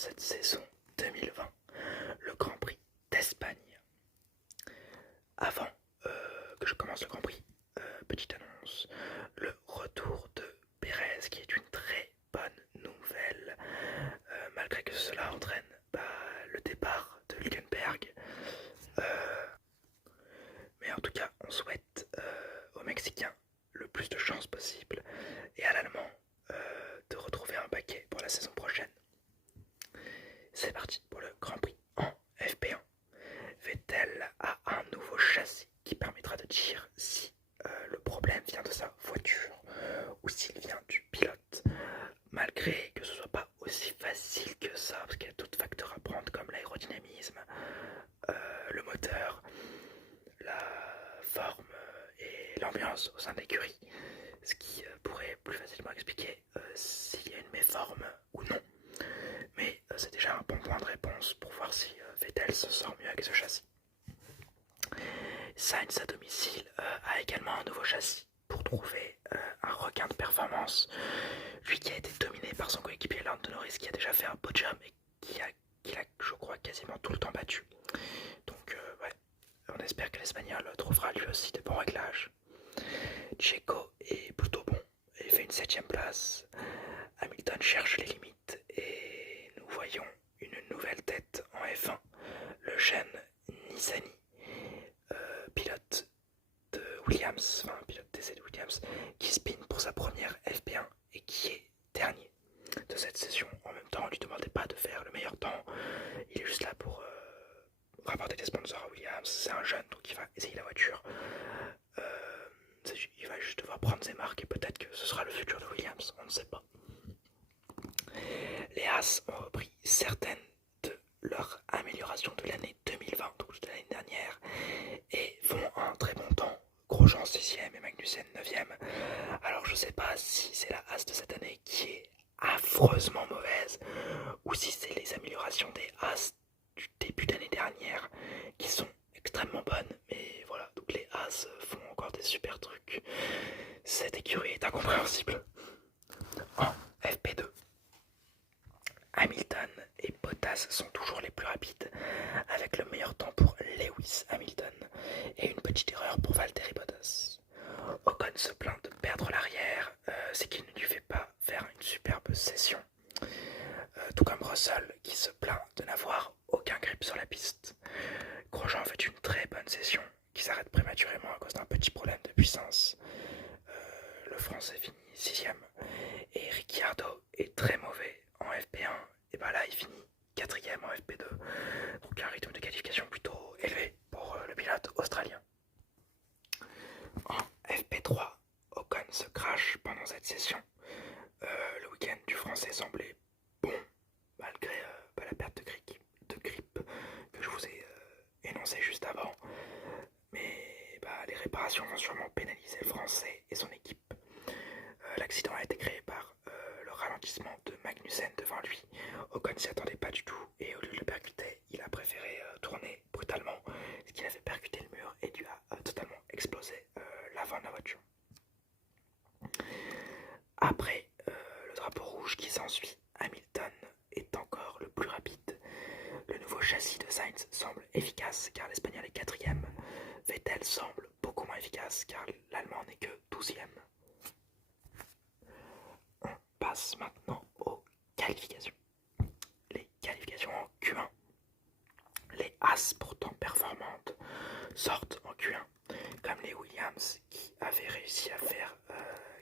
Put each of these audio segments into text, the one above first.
cette saison 2020, le Grand Prix d'Espagne. Avant que je commence le Grand Prix, petite annonce, le retour de Pérez qui est une très bonne nouvelle, malgré que cela entraîne le départ de Hülkenberg. Mais en tout cas, on souhaite aux Mexicains le plus de chance possible et à l'Allemand de retrouver un paquet pour la saison prochaine. C'est parti pour le Grand Prix en FP1. Vettel a un nouveau châssis qui permettra de dire si le problème vient de sa voiture ou s'il vient du pilote, malgré que ce soit pas aussi facile que ça, parce qu'il y a d'autres facteurs à prendre comme l'aérodynamisme, le moteur, la forme et l'ambiance au sein de l'écurie, ce qui pourrait plus facilement expliquer s'il y a une méforme ou non. Mais c'est déjà un bon point de réponse pour voir si Vettel se sort mieux avec ce châssis. Sainz à domicile a également un nouveau châssis pour trouver un regain de performance. Lui qui a été dominé par son coéquipier Lando Norris, qui a déjà fait un podium et qui a, je crois, quasiment tout le temps battu. Donc ouais, on espère que l'Espagnol trouvera lui aussi de bons réglages. Checo est plutôt bon et fait une 7ème place. Hamilton cherche les limites et nous voyons une nouvelle tête en F1, le jeune Nissany, pilote de Williams, enfin pilote d'essai de Williams, qui spin pour sa première FP1 et qui est dernier de cette session. En même temps, on ne lui demandait pas de faire le meilleur temps, il est juste là pour rapporter des sponsors à Williams. C'est un jeune, donc il va essayer la voiture. Il va juste devoir prendre ses marques et peut-être que ce sera le futur de Williams, on ne sait pas. Les Haas ont repris certaines de leurs améliorations de l'année 2020, donc de l'année dernière, et font un très bon temps. Grosjean 6ème et Magnussen 9ème. Alors je sais pas si c'est la Haas de cette année qui est affreusement mauvaise ou si c'est les améliorations des Haas du début d'année dernière qui sont extrêmement bonnes. Mais voilà, donc les Haas font encore des super trucs. Cette écurie est incompréhensible. En FP2, Hamilton et Bottas sont toujours les plus rapides, avec le meilleur temps pour Lewis Hamilton et une petite erreur pour Valtteri Bottas. Ocon se plaint de perdre l'arrière, c'est qu'il ne lui fait pas faire une superbe session. Tout comme Russell qui se plaint de n'avoir aucun grip sur la piste. Grosjean fait une très bonne session qui s'arrête prématurément à cause d'un petit problème de puissance. Le français finit 6ème et Ricciardo est très mauvais en FP1 et là il finit 4ème en FP2, donc un rythme de qualification plutôt élevé pour le pilote australien. En FP3, Ocon se crache pendant cette session. Le week-end du français semblait bon malgré la perte de grip que je vous ai énoncé juste avant, mais les réparations vont sûrement pénaliser le français et son équipe. L'accident a été créé par le ralentissement de Magnussen devant lui. Ocon s'y attendait pas du tout et au lieu de le percuter, il a préféré tourner brutalement, ce qui a fait percuter le mur et lui a totalement explosé l'avant de la voiture. Après le drapeau rouge qui s'ensuit, Hamilton est encore le plus rapide. Le nouveau châssis de Sainz semble efficace car l'Espagnol est 4ème. Vettel semble beaucoup moins efficace car l'Allemand n'est que 12ème. On passe maintenant aux qualifications. Les qualifications en Q1. Les Haas pourtant performantes sortent en Q1, comme les Williams qui avaient réussi à faire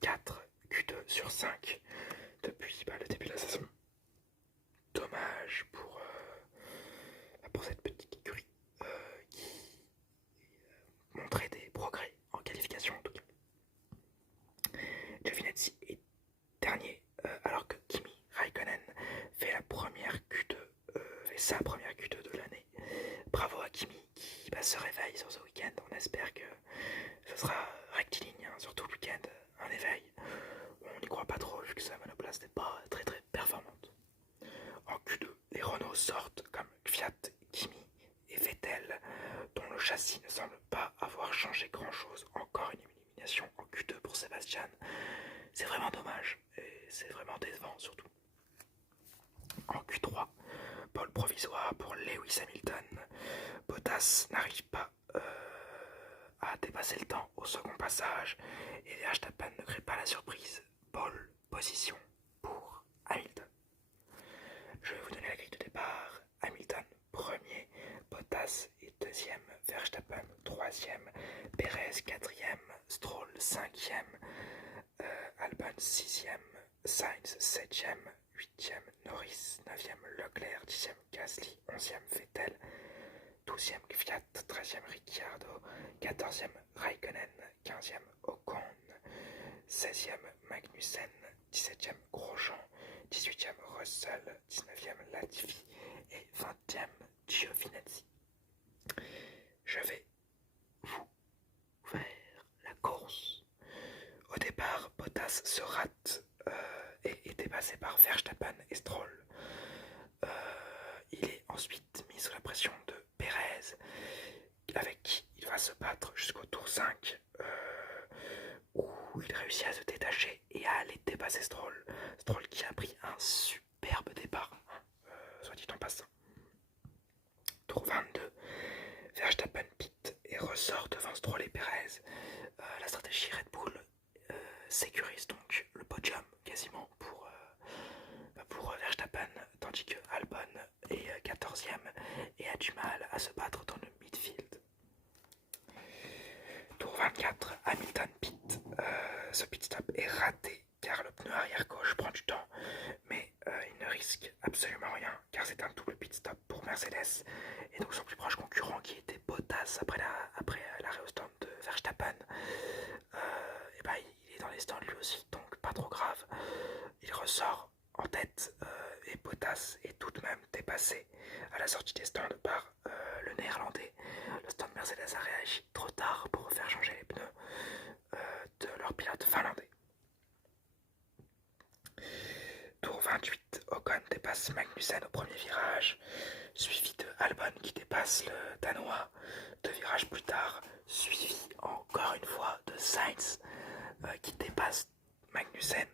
4 Q2 sur 5 depuis le début de la saison. Dommage pour cette petite écurie qui montrait des progrès en qualification en tout cas. Giovinazzi est dernier alors que Kimi Raikkonen fait sa première Q2 de l'année. Bravo à Kimi qui se réveille sur ce week-end. On espère que ce sera rectiligne, surtout le week-end, un éveil. On n'y croit pas trop vu que sa monoplace n'est pas très très performante. En Q2, les Renault sortent comme Kvyat, Kimi et Vettel, dont le châssis ne semble pas avoir changé grand-chose. Encore une élimination en Q2 pour Sébastien. C'est vraiment dommage et c'est vraiment décevant surtout. En Q3, provisoire pour Lewis Hamilton. Bottas n'arrive pas à dépasser le temps au second passage et Verstappen ne crée pas la surprise. Pole position pour Hamilton. Je vais vous donner la grille de départ. Hamilton premier, Bottas est deuxième, Verstappen troisième, Perez quatrième, Stroll cinquième, Albon sixième, Sainz septième, huitième Norris, neuvième Leclerc, dixième Gasly, onzième Vettel, douzième Kvyat, treizième Ricciardo, quatorzième Raikkonen, quinzième Ocon, seizième Magnussen, dix-septième Grosjean, 18e Russell, 19e Latifi et 20e Giovinazzi. Je vais vous faire la course. Au départ, Bottas se rate et est dépassé par Verstappen et Stroll. Il est ensuite mis sous la pression de Perez, avec qui il va se battre jusqu'au tour 5, où il réussit à se détacher et à aller dépasser Stroll. Stroll qui a pris un superbe départ, soit dit en passant. Tour 22, Verstappen pit et ressort devant Stroll et Perez. La stratégie Red Bull sécurise donc le podium quasiment pour Verstappen, tandis que Albon est 14e et a du mal à se battre dans le midfield. Tour 24, Hamilton pit. Ce pit stop est raté car le pneu arrière gauche prend du temps, mais il ne risque absolument rien car c'est un double pit stop pour Mercedes et donc son plus proche concurrent qui était Bottas après l'arrêt au stand de Verstappen, il est dans les stands lui aussi, donc pas trop grave. Il ressort en tête et Bottas est tout de même dépassé à la sortie des stands par le néerlandais. Le stand Mercedes a réagi trop tard pour faire changer les pneus de leur pilote finlandais. Tour 28, Ocon dépasse Magnussen au premier virage, suivi de Albon qui dépasse le Danois 2 virages plus tard, suivi encore une fois de Sainz qui dépasse Magnussen,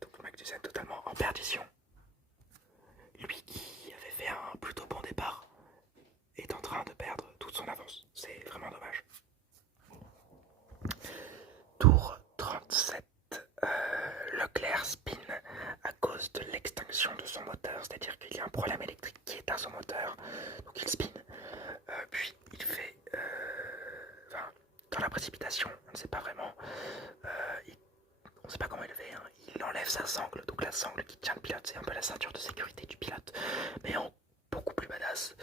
donc Magnussen totalement en perdition. Lui qui avait fait un plutôt bon départ est en train de perdre toute son avance, c'est vraiment dommage. Tour 37, Leclerc spin à cause de l'extinction de son moteur, c'est-à-dire qu'il y a un problème électrique qui éteint son moteur, donc il spin, puis il fait, dans la précipitation, on ne sait pas vraiment, on ne sait pas comment il fait, hein, il enlève sa sangle, donc la sangle qui tient le pilote, c'est un peu la ceinture de sécurité du pilote, mais en beaucoup plus badass,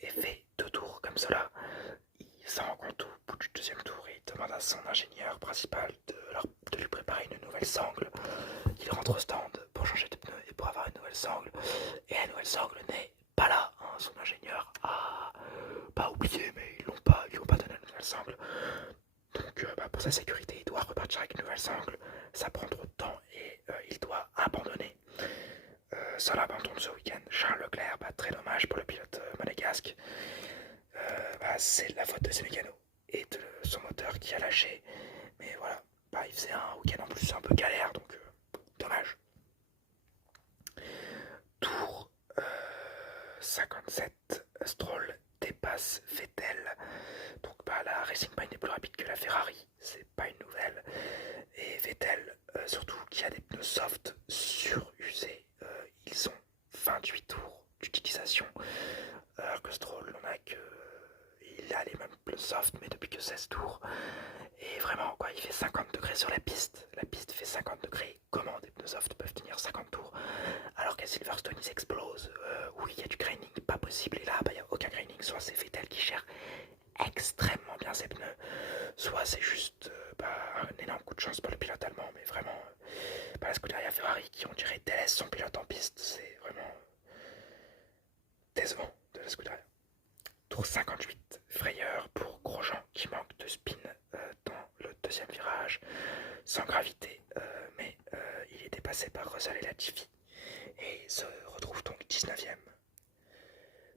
et fait 2 tours comme cela. Il s'en rend compte au bout du deuxième tour et il demande à son ingénieur principal de lui préparer une nouvelle sangle. Il rentre au stand pour changer de pneu et pour avoir une nouvelle sangle. Et la nouvelle sangle n'est pas là. Hein. Son ingénieur a pas oublié, mais ils lui ont pas donné une nouvelle sangle. Donc pour sa sécurité, il doit repartir avec une nouvelle sangle. Ça prend trop de temps et il doit abandonner. Seul abandon de ce week-end, Charles Leclerc, très dommage pour le pilote monégasque. C'est la faute de ses mécanos et de son moteur qui a lâché. Mais voilà, il faisait un week-end en plus un peu galère, donc dommage. Tour 57, Stroll dépasse Vettel. Donc la Racing Point est plus rapide que la Ferrari, c'est pas une nouvelle. Et Vettel, surtout qui a des pneus soft surusés, ils ont 28 tours d'utilisation, alors que Stroll n'en a que... Il a les mêmes pneus soft, mais depuis que 16 tours. Et vraiment, il fait 50 degrés sur la piste. La piste fait 50 degrés. Comment des pneus soft peuvent tenir 50 tours alors qu'à Silverstone, ils explosent. Oui, il y a du graining, pas possible. Et là, il n'y a aucun graining. Soit c'est Vettel qui gère extrêmement bien ses pneus, soit c'est juste un énorme coup de chance pour le pilote allemand. Mais vraiment, la Scuderia Ferrari qui, on dirait, délaisse son pilote en piste. C'est vraiment décevant de la Scuderia. Tour 58, frayeur pour Grosjean qui manque de spin dans le deuxième virage, sans gravité, mais il est dépassé par Russell et Latifi et se retrouve donc 19e.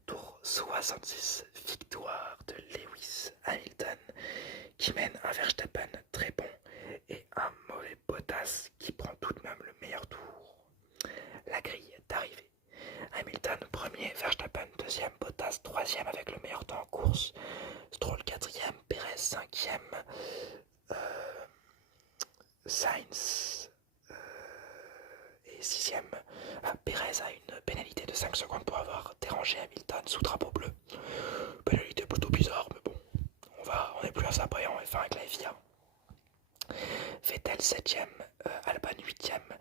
Tour 66, victoire de Lewis Hamilton qui mène un Verstappen très bon et un mauvais Bottas qui prend tout de même le meilleur tour. La grille d'arrivée. deuxième, Bottas troisième avec le meilleur temps en course, Stroll quatrième, Perez cinquième, Sainz et sixième. Perez a une pénalité de 5 secondes pour avoir dérangé Hamilton sous drapeau bleu. Pénalité plutôt bizarre, mais bon, on n'est plus à ça après en F1 avec la FIA. Vettel 7ème, Albon 8ème,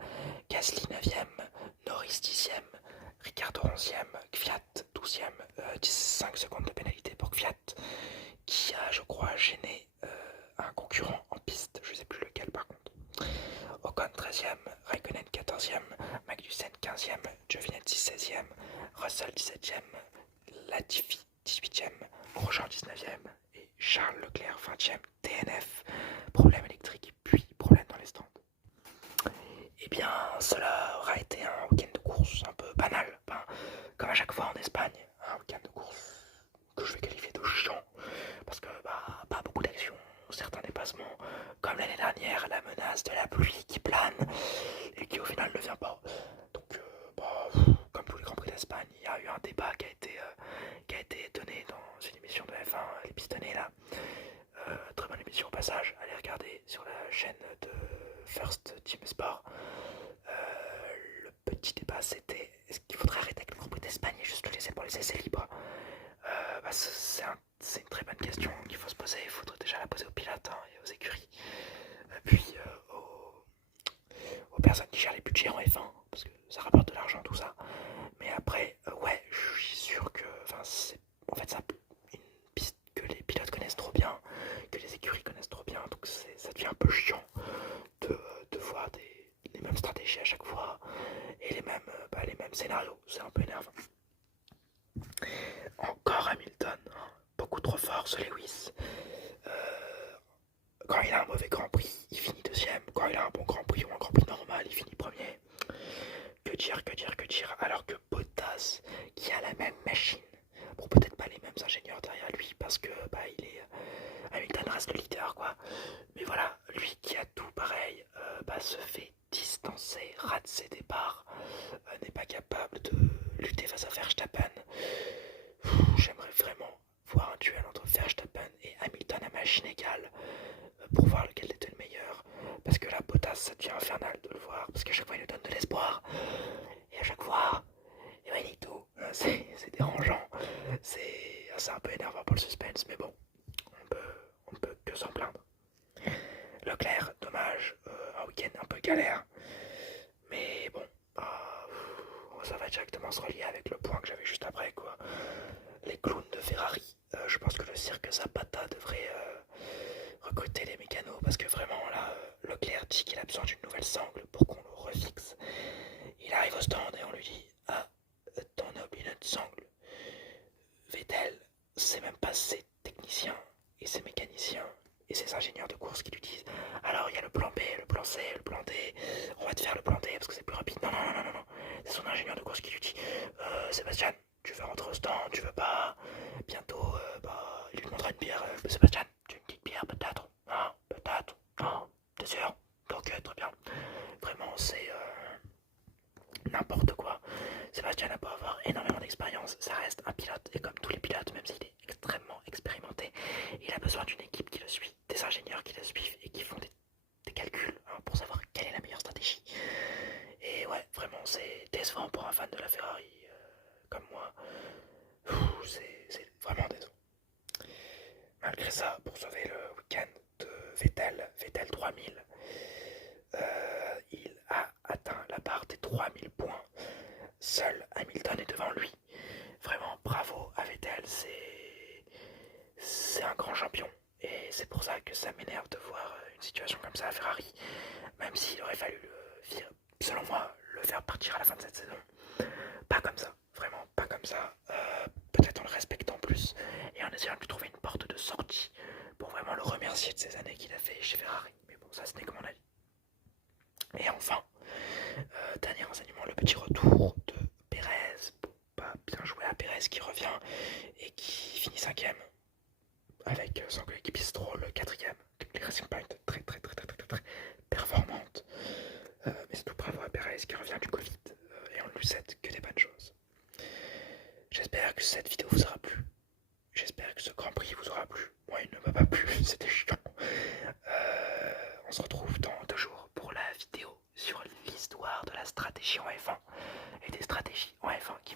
Gasly 9ème, Norris 10ème, Ricciardo 11ème, Kvyat 12ème, 5 secondes de pénalité pour Kvyat, qui a, je crois, gêné un concurrent en piste, je ne sais plus lequel par contre. Ocon 13ème, Raikkonen 14ème, Magnussen 15ème, Giovinazzi 16ème, Russell 17ème, Latifi 18ème, Grosjean 19ème et Charles Leclerc 20ème, DNF, problème électrique puis problème dans les stands. Eh bien, cela aura été un week-end de course un peu banal, comme à chaque fois en Espagne, un week-end de course que je vais qualifier de chiant, parce que pas beaucoup d'actions, certains dépassements, comme l'année dernière, la menace de la pluie qui plane et qui au final ne vient pas. Donc, comme tous les Grands Prix d'Espagne, il y a eu un débat qui a été donné dans une émission de F1, les pistonnés là. Très bonne émission au passage, allez regarder sur la chaîne de First Team Sport. Le petit débat c'était est-ce qu'il faudrait arrêter avec le Grand Prix d'Espagne et juste le laisser pour les essais libres. C'est une très bonne question qu'il faut se poser, il faudrait déjà la poser aux pilotes et aux écuries, puis aux personnes qui gèrent les budgets en F1, parce que ça rapporte de l'argent tout ça. Mais après, ouais, je suis sûr que c'est en fait ça une piste que les pilotes connaissent trop bien, que les écuries connaissent trop bien, donc ça devient un peu chiant de voir les mêmes stratégies à chaque fois et les mêmes scénarios, c'est un peu énervant. Encore Hamilton, beaucoup trop fort ce Lewis. Quand il a un mauvais Grand Prix, il finit deuxième. Quand il a un bon Grand Prix ou un Grand Prix normal, il finit premier. Que dire, alors que Bottas, qui a la même machine, bon peut-être pas les mêmes ingénieurs derrière lui, parce que Hamilton reste le leader quoi. Mais voilà, lui qui a tout pareil, se fait distancer, rate ses départs, n'est pas capable de lutter face à Verstappen. J'aimerais vraiment voir un duel entre Verstappen et Hamilton à machine égale pour voir lequel était le meilleur. Parce que la Bottas, ça devient infernal de le voir, parce qu'à chaque fois il nous donne de l'espoir, et à chaque fois, il dit tout. C'est dérangeant, c'est un peu énervant pour le suspense, mais bon, on peut que s'en plaindre. Leclerc, dommage, un week-end un peu galère, mais bon, ça va directement se relier avec le point que j'avais juste après quoi. Les clowns de Ferrari, je pense que le cirque Zapata devrait recruter les mécanos parce que vraiment là, Leclerc dit qu'il a besoin d'une nouvelle sangle pour qu'on le refixe. Il arrive au stand et on lui dit ah, t'en as oublié notre sangle. Vettel, c'est même pas ses techniciens et ses mécaniciens et ses ingénieurs de course qui lui disent alors il y a le plan B, le plan C, le plan D, on va te faire le plan D parce que c'est plus rapide. Non, c'est son ingénieur de course qui lui dit Sébastien, tu veux rentrer au stand, tu veux pas. Bientôt, il lui demandera une bière. Sébastien, tu veux une petite bière peut-être? Non, peut-être. Non, t'es sûr? Donc très bien. Vraiment, c'est n'importe quoi. Sébastien n'a pas avoir énormément d'expérience, ça reste un pilote, et comme tous les pilotes, même s'il est extrêmement expérimenté, il a besoin d'une équipe qui le suit, des ingénieurs qui le suivent et qui font des calculs pour savoir quelle est la meilleure stratégie. Et ouais, vraiment, c'est décevant pour un fan de la Ferrari comme moi. C'est vraiment décevant. Malgré ça, pour sauver le week-end de Vettel 3000, il a atteint la barre des 3000 points. Seul Hamilton est devant lui. Vraiment, bravo à Vettel, c'est un grand champion. Et c'est pour ça que ça m'énerve de voir une situation comme ça à Ferrari, même s'il aurait fallu, selon moi, le faire partir à la fin de cette saison. Pas comme ça, vraiment pas comme ça. Peut-être en le respectant plus et en essayant de lui trouver une porte de sortie pour vraiment le remercier de ces années qu'il a fait chez Ferrari. Mais bon, ça ce n'est que mon avis. Et enfin, dernier renseignement, le petit retour de Perez. Bien joué à Perez qui revient et qui finit 5ème avec son coéquipier Stroll 4ème. Les Racing Point très performantes. Mais c'est tout, bravo à Perez qui revient du Covid et on ne lui souhaite que des bonnes choses. J'espère que cette vidéo vous aura plu. J'espère que ce Grand Prix vous aura plu. Moi, il ne m'a pas plu, c'était chiant. On se retrouve dans 2 jours pour la vidéo sur l'histoire de la stratégie en F1 et des stratégies en F1 qui